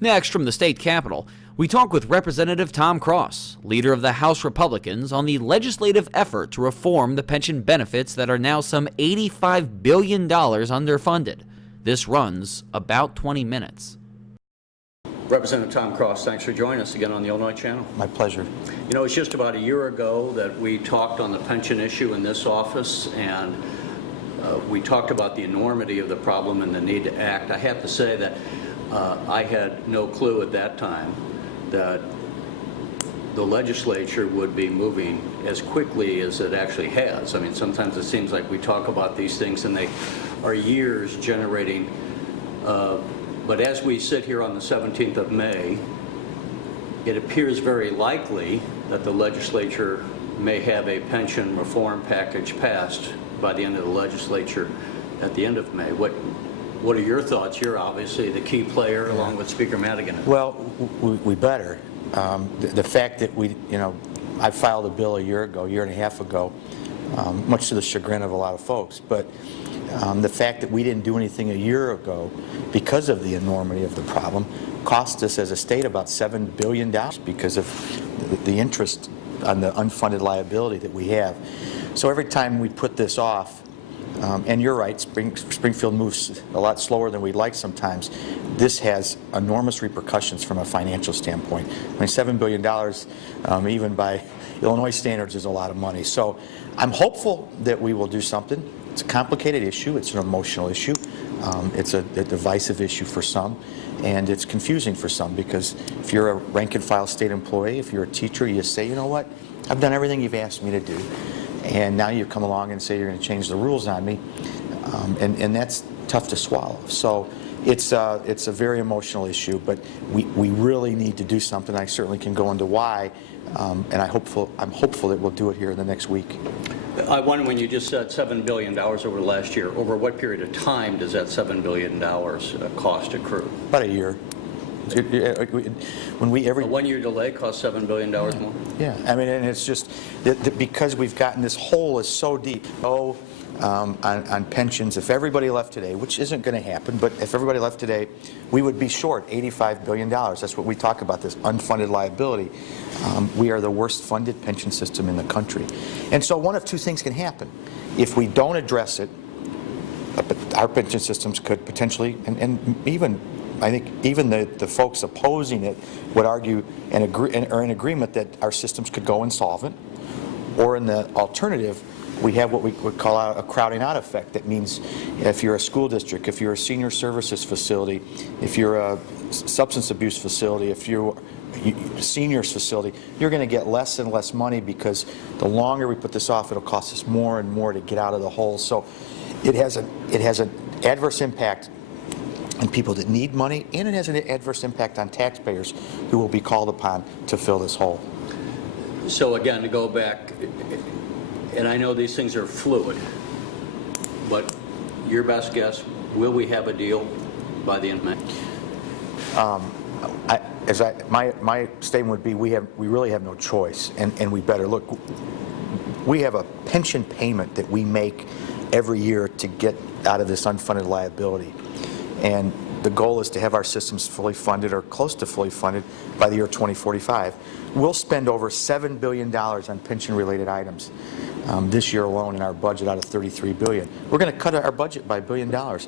Next, from the state capitol, we talk with Representative Tom Cross, leader of the House Republicans, on the legislative effort to reform the pension benefits that are now some $85 billion underfunded. This runs about 20 minutes. Representative Tom Cross, thanks for joining us again on the Illinois Channel. My pleasure. You know, it's just about a year ago that we talked on the pension issue in this office, and we talked about the enormity of the problem and the need to act. I have to say that I had no clue at that time that the legislature would be moving as quickly as it actually has. I mean, sometimes it seems like we talk about these things and they are years generating. But as we sit here on the 17th of May, it appears very likely that the legislature may have a pension reform package passed by the end of the legislature at the end of May. What are your thoughts? You're obviously the key player along with Speaker Madigan. Well, we better. The fact that I filed a bill a year and a half ago, much to the chagrin of a lot of folks, but the fact that we didn't do anything a year ago because of the enormity of the problem cost us as a state about $7 billion because of the interest on the unfunded liability that we have. So every time we put this off, and you're right, Springfield moves a lot slower than we'd like sometimes. This has enormous repercussions from a financial standpoint. I mean, $7 billion, even by Illinois standards, is a lot of money. So I'm hopeful that we will do something. It's a complicated issue. It's an emotional issue. It's a divisive issue for some, and it's confusing for some because if you're a rank-and-file state employee, if you're a teacher, you say, you know what, I've done everything you've asked me to do. And now you come along and say you're going to change the rules on me, and that's tough to swallow. So it's a very emotional issue, but we really need to do something. I certainly can go into why, and I'm hopeful that we'll do it here in the next week. I wonder, when you just said $7 billion over the last year, over what period of time does that $7 billion cost accrue? About a year. When a 1 year delay costs $7 billion more? Yeah, I mean, and it's just that because we've gotten this hole is so deep. On pensions, if everybody left today, which isn't going to happen, but if everybody left today, we would be short $85 billion. That's what we talk about, this unfunded liability. We are the worst funded pension system in the country. And so one of two things can happen. If we don't address it, our pension systems could potentially, and even I think even the folks opposing it would argue and are in agreement that our systems could go insolvent, or in the alternative, we have what we would call a crowding out effect. That means if you're a school district, if you're a senior services facility, if you're a substance abuse facility, if you're a seniors facility, you're going to get less and less money because the longer we put this off, it'll cost us more and more to get out of the hole. So it has an adverse impact on people that need money, and it has an adverse impact on taxpayers who will be called upon to fill this hole. So again, to go back, and I know these things are fluid, but your best guess, will we have a deal by the end of May? My statement would be we really have no choice, and we better look. We have a pension payment that we make every year to get out of this unfunded liability. And the goal is to have our systems fully funded or close to fully funded by the year 2045. We'll spend over $7 billion on pension-related items this year alone in our budget out of $33 billion. We're going to cut our budget by $1 billion. Our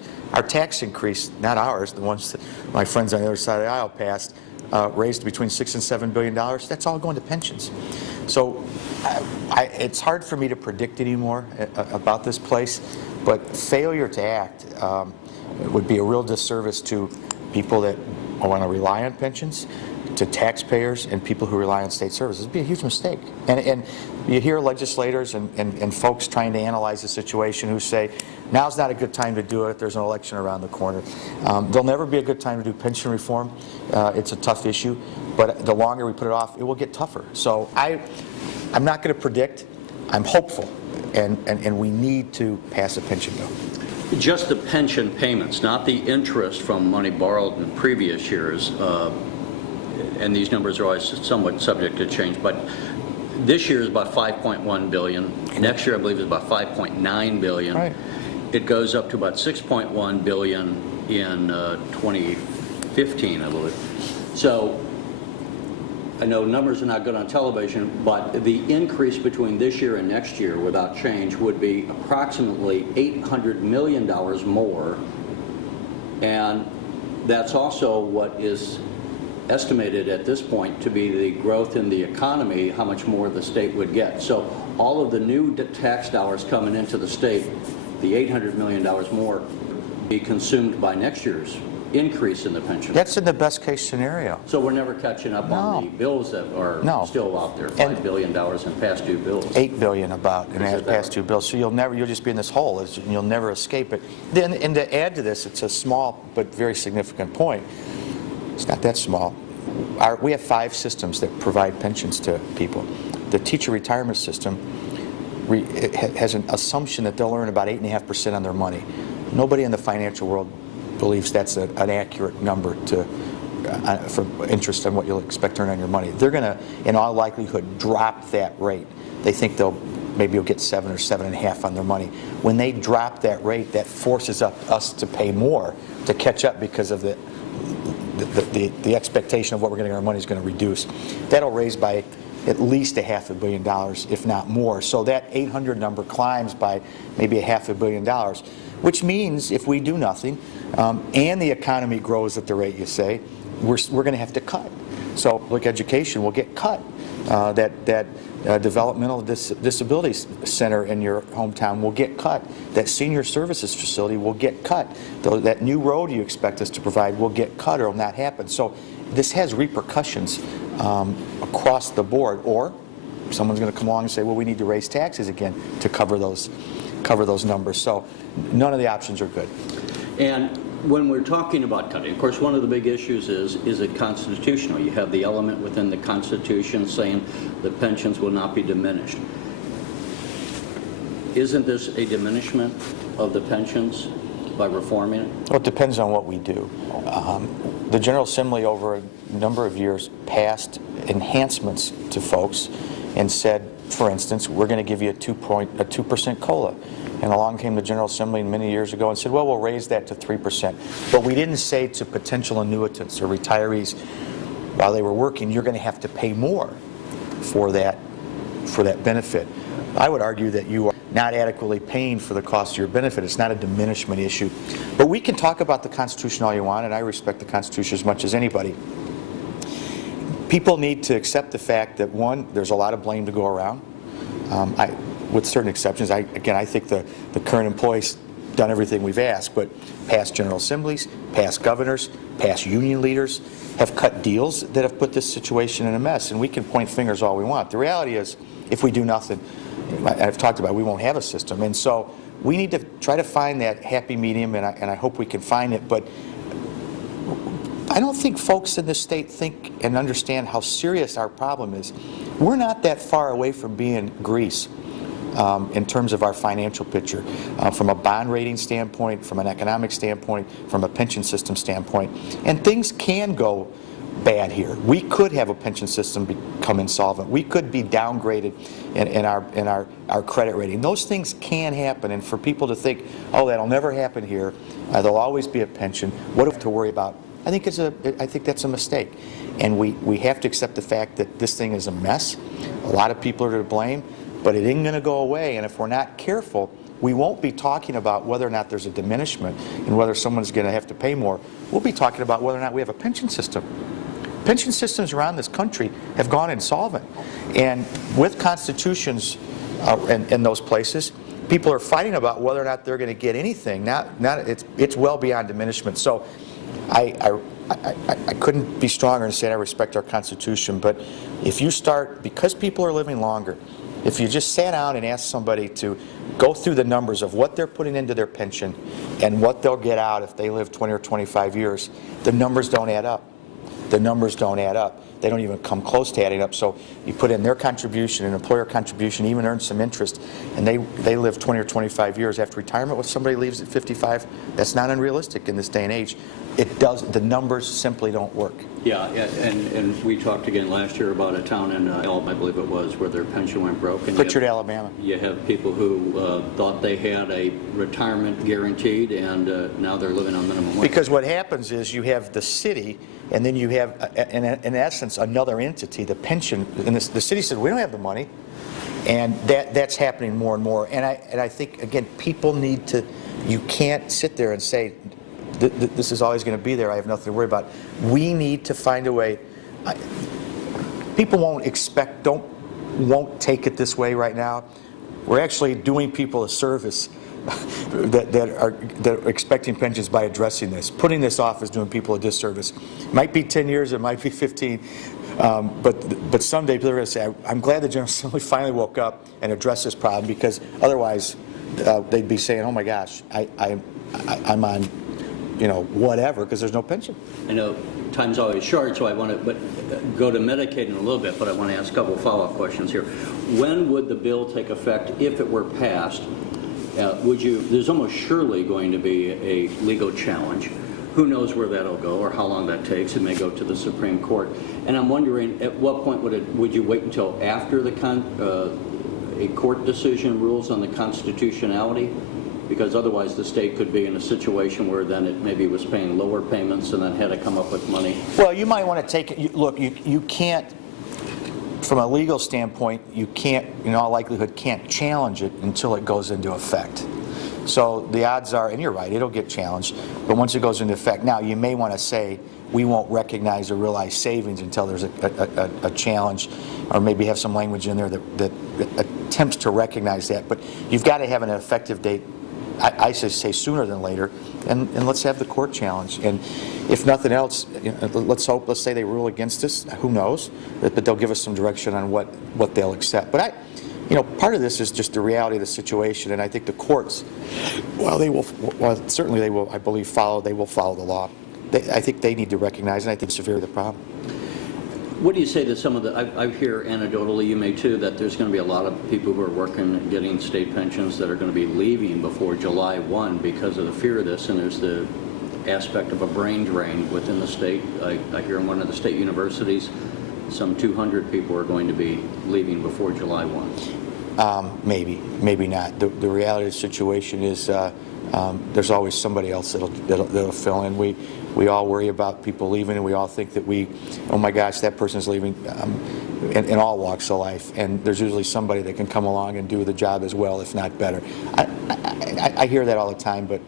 tax increase, not ours, the ones that my friends on the other side of the aisle passed, raised between $6 and $7 billion. That's all going to pensions. So it's hard for me to predict anymore about this place, but failure to act would be a real disservice to people that want to rely on pensions, to taxpayers, and people who rely on state services. It would be a huge mistake. And you hear legislators and folks trying to analyze the situation who say, now's not a good time to do it, there's an election around the corner. There'll never be a good time to do pension reform. It's a tough issue, but the longer we put it off, it will get tougher. So I'm not going to predict. I'm hopeful, and we need to pass a pension bill. Just the pension payments, not the interest from money borrowed in previous years, and these numbers are always somewhat subject to change, but this year is about $5.1 billion. Next year, I believe, is about $5.9 billion. Right. It goes up to about $6.1 billion in 2015. 15, I believe. So I know numbers are not good on television, but the increase between this year and next year without change would be approximately $800 million more. And that's also what is estimated at this point to be the growth in the economy, how much more the state would get. So all of the new tax dollars coming into the state, the $800 million more, be consumed by next year's increase in the pension. That's in the best case scenario. So we're never catching up on the bills that are still out there, $5 billion in past due bills. $8 billion about in past due bills. So you'll just be in this hole, and you'll never escape it. Then, and to add to this, it's a small but very significant point. It's not that small. We have 5 systems that provide pensions to people. The teacher retirement system has an assumption that they'll earn about 8.5% on their money. Nobody in the financial world believes that's an accurate number for interest on what you'll expect to earn on your money. They're going to, in all likelihood, drop that rate. They think maybe you'll get 7 or 7.5 on their money. When they drop that rate, that forces us to pay more to catch up because of the expectation of what we're getting our money is going to reduce. That'll raise by at least $500 million, if not more. So that 800 number climbs by maybe $500 million, which means if we do nothing and the economy grows at the rate you say, we're going to have to cut. So like education will get cut. That developmental disability center in your hometown will get cut. That senior services facility will get cut. That new road you expect us to provide will get cut or will not happen. So this has repercussions across the board. Or someone's going to come along and say, well, we need to raise taxes again to cover those numbers. So none of the options are good. And when we're talking about cutting, of course, one of the big issues is it constitutional? You have the element within the Constitution saying the pensions will not be diminished. Isn't this a diminishment of the pensions by reforming it? Well, it depends on what we do. The General Assembly over a number of years passed enhancements to folks and said, for instance, we're going to give you a 2% COLA. And along came the General Assembly many years ago and said, well, we'll raise that to 3%. But we didn't say to potential annuitants or retirees, while they were working, you're going to have to pay more for that benefit. I would argue that you are not adequately paying for the cost of your benefit. It's not a diminishment issue. But we can talk about the Constitution all you want, and I respect the Constitution as much as anybody. People need to accept the fact that, one, there's a lot of blame to go around. With certain exceptions. I think the current employees done everything we've asked, but past General Assemblies, past governors, past union leaders have cut deals that have put this situation in a mess, and we can point fingers all we want. The reality is, if we do nothing, I've talked about it, we won't have a system, and so we need to try to find that happy medium, and I hope we can find it, but I don't think folks in this state think and understand how serious our problem is. We're not that far away from being Greece. In terms of our financial picture, from a bond rating standpoint, from an economic standpoint, from a pension system standpoint. And things can go bad here. We could have a pension system become insolvent. We could be downgraded in our credit rating. Those things can happen, and for people to think, oh, that'll never happen here, there'll always be a pension, what do we have to worry about? I think that's a mistake. And we have to accept the fact that this thing is a mess. A lot of people are to blame. But it ain't going to go away, and if we're not careful, we won't be talking about whether or not there's a diminishment and whether someone's going to have to pay more. We'll be talking about whether or not we have a pension system. Pension systems around this country have gone insolvent, and with constitutions in those places, people are fighting about whether or not they're going to get anything. It's well beyond diminishment. So I couldn't be stronger in saying I respect our Constitution, but if you start, because people are living longer, if you just sat down and asked somebody to go through the numbers of what they're putting into their pension and what they'll get out if they live 20 or 25 years, the numbers don't add up. the numbers don't add up. They don't even come close to adding up. So you put in their contribution, an employer contribution, even earn some interest, and they live 20 or 25 years after retirement. When somebody leaves at 55, that's not unrealistic in this day and age. The numbers simply don't work. Yeah, and we talked again last year about a town in Elm, I believe it was, where their pension went broke. And Pritchard, Alabama. You have people who thought they had a retirement guaranteed, and now they're living on minimum wage. Because what happens is you have the city, and then you have, in essence, another entity, the pension. And the city said, we don't have the money. And that's happening more and more. And I think, again, people need to, you can't sit there and say, this is always going to be there, I have nothing to worry about. We need to find a way. People won't take it this way right now. We're actually doing people a service that are expecting pensions by addressing this. Putting this off is doing people a disservice. It might be 10 years, it might be 15, but someday people are going to say, I'm glad the General Assembly finally woke up and addressed this problem, because otherwise they'd be saying, oh my gosh, I'm on, whatever, because there's no pension. I know time's always short, so I want to go to Medicaid in a little bit, but I want to ask a couple of follow-up questions here. When would the bill take effect if it were passed? There's almost surely going to be a legal challenge. Who knows where that'll go or how long that takes? It may go to the Supreme Court. And I'm wondering, at what point would you wait until after a court decision rules on the constitutionality? Because otherwise the state could be in a situation where then it maybe was paying lower payments and then had to come up with money. Well, you might want to take it. Look, you can't, from a legal standpoint, you can't, in all likelihood, can't challenge it until it goes into effect. So the odds are, and you're right, it'll get challenged, but once it goes into effect, now you may want to say, we won't recognize or realize savings until there's a challenge, or maybe have some language in there that attempts to recognize that. But you've got to have an effective date. I say sooner than later, and let's have the court challenge. And if nothing else, let's say they rule against us. Who knows? But they'll give us some direction on what they'll accept. But part of this is just the reality of the situation, and I think the courts, certainly they will, I believe, follow the law. I think they need to recognize, and I think severely the problem. What do you say to some of the, I hear anecdotally, you may too, that there's going to be a lot of people who are working and getting state pensions that are going to be leaving before July 1 because of the fear of this, and there's the aspect of a brain drain within the state. I hear in one of the state universities, some 200 people are going to be leaving before July 1. Maybe not. The reality of the situation is there's always somebody else that'll fill in. We all worry about people leaving, and we all think that oh my gosh, that person's leaving, in all walks of life. And there's usually somebody that can come along and do the job as well, if not better. I hear that all the time, but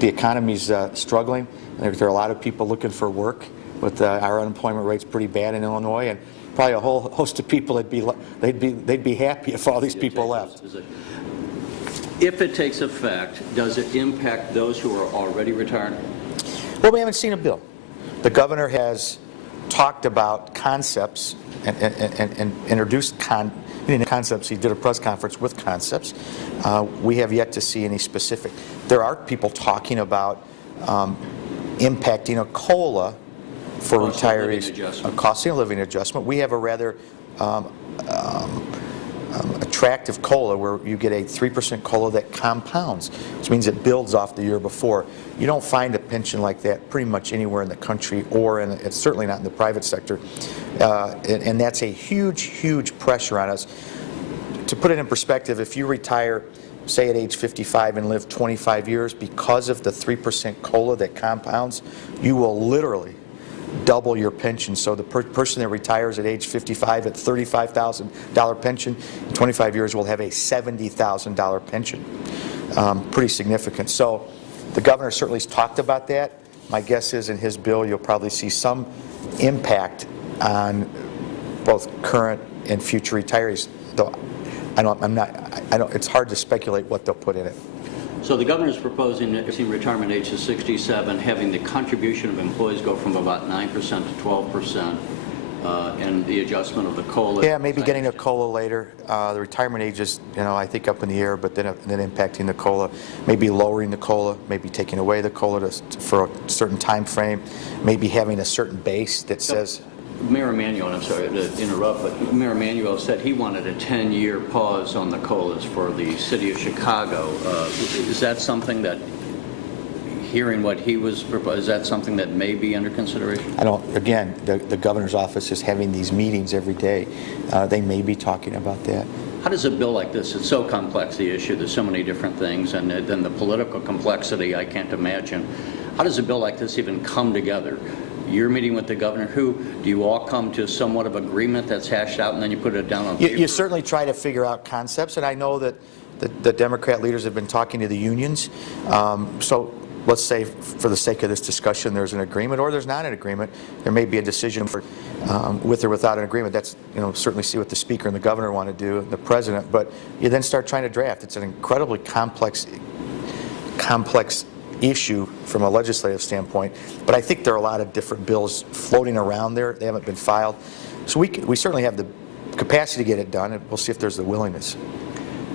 the economy's struggling. There are a lot of people looking for work, but our unemployment rate's pretty bad in Illinois, and probably a whole host of people they'd be happy if all these people left. If it takes effect, does it impact those who are already retired? Well, we haven't seen a bill. The governor has talked about concepts and introduced concepts. He did a press conference with concepts. We have yet to see any specific. There are people talking about impacting a COLA for retirees, a cost of living adjustment. We have a rather attractive COLA where you get a 3% COLA that compounds, which means it builds off the year before. You don't find a pension like that pretty much anywhere in the country, or it's certainly not in the private sector. And that's a huge pressure on us. To put it in perspective, if you retire, say at age 55 and live 25 years, because of the 3% COLA that compounds, you will literally double your pension. So the person that retires at age 55 at $35,000 pension, in 25 years will have a $70,000 pension. Pretty significant. So the governor certainly has talked about that. My guess is in his bill you'll probably see some impact on both current and future retirees. Though it's hard to speculate what they'll put in it. So the governor is proposing retirement age to 67, having the contribution of employees go from about 9% to 12%. and the adjustment of the COLA. Yeah, maybe getting a COLA later. The retirement age is, I think up in the air, but then impacting the COLA. Maybe lowering the COLA, maybe taking away the COLA for a certain time frame, maybe having a certain base that says... Mayor Emanuel, and I'm sorry to interrupt, but Mayor Emanuel said he wanted a 10-year pause on the COLAs for the city of Chicago. Is that something that, hearing what he was proposing, is that something that may be under consideration? Again, the governor's office is having these meetings every day. They may be talking about that. How does a bill like this, it's so complex, the issue, there's so many different things, and then the political complexity, I can't imagine. How does a bill like this even come together? You're meeting with the governor. Do you all come to somewhat of agreement that's hashed out and then you put it down on paper? You certainly try to figure out concepts, and I know that the Democrat leaders have been talking to the unions. So let's say, for the sake of this discussion, there's an agreement or there's not an agreement. There may be a decision for with or without an agreement. That's, certainly see what the speaker and the governor want to do, and the president. But you then start trying to draft. It's an incredibly complex issue from a legislative standpoint, but I think there are a lot of different bills floating around there. They haven't been filed. So we certainly have the capacity to get it done, and we'll see if there's the willingness.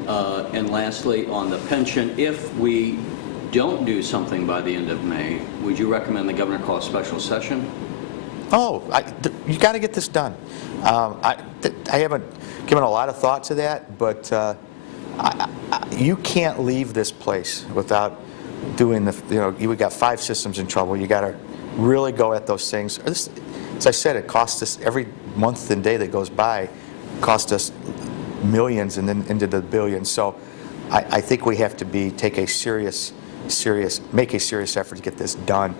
And lastly, on the pension, if we don't do something by the end of May, would you recommend the governor call a special session? Oh, you got to get this done. I haven't given a lot of thought to that, but you can't leave this place without doing we got 5 systems in trouble. You got to really go at those things. As I said, it costs us every month and day that goes by, cost us millions and then into the billions. So I think we have to make a serious effort to get this done,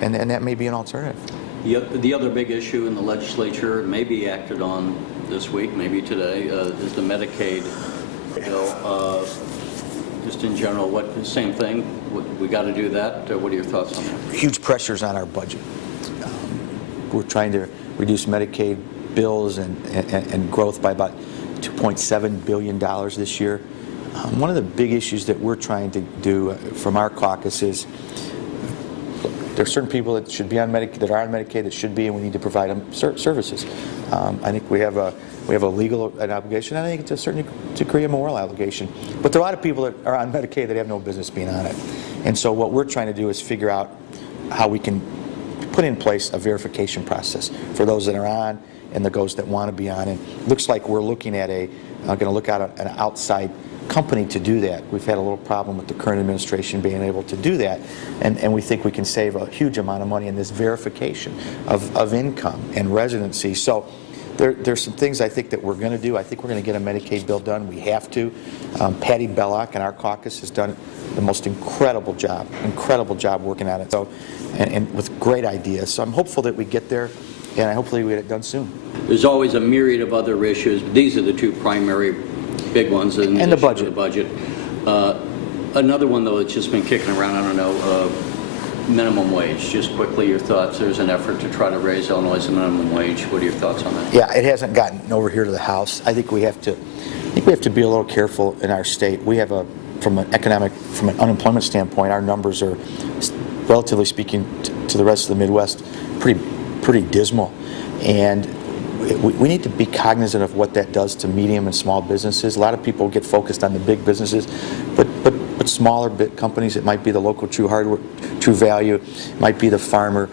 and that may be an alternative. The other big issue in the legislature, may be acted on this week, maybe today, is the Medicaid bill. Just in general, same thing, we got to do that. What are your thoughts on that? Huge pressures on our budget. We're trying to reduce Medicaid bills and growth by about $2.7 billion this year. One of the big issues that we're trying to do from our caucus is there are certain people that should be on Medicaid, that are on Medicaid, that should be, and we need to provide them services. I think we have a legal obligation, and I think to a certain degree a moral obligation. But there are a lot of people that are on Medicaid that have no business being on it. And so what we're trying to do is figure out how we can put in place a verification process for those that are on and those that want to be on. And it looks like we're looking at going to look at an outside company to do that. We've had a little problem with the current administration being able to do that, and we think we can save a huge amount of money in this verification of income and residency. So there's some things I think that we're going to do. I think we're going to get a Medicaid bill done. We have to. Patty Belloc in our caucus has done the most incredible job working at it. So, and with great ideas. So I'm hopeful that we get there, and hopefully we get it done soon. There's always a myriad of other issues, but these are the 2 primary big ones. And the budget. The budget. Another one, though, that's just been kicking around, I don't know, minimum wage. Just quickly, your thoughts. There's an effort to try to raise Illinois' minimum wage. What are your thoughts on that? Yeah, it hasn't gotten over here to the House. I think we have to be a little careful in our state. We have from an unemployment standpoint, our numbers are, relatively speaking, to the rest of the Midwest, pretty dismal, and we need to be cognizant of what that does to medium and small businesses. A lot of people get focused on the big businesses, but smaller companies, it might be the local True Hardware, True Value, it might be the farmer,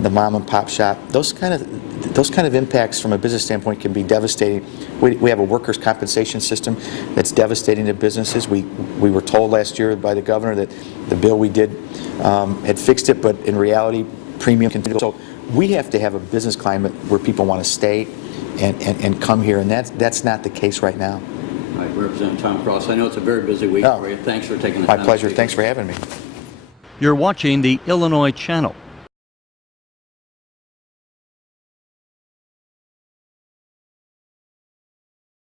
the mom and pop shop. Those kind of impacts from a business standpoint can be devastating. We have a workers' compensation system that's devastating to businesses. We were told last year by the governor that the bill we did had fixed it, but in reality, premium continues. So we have to have a business climate where people want to stay and come here, and that's not the case right now. All right, Representative Tom Cross, I know it's a very busy week for you. Thanks for taking the time. My pleasure. Thanks for having me. You're watching the Illinois Channel.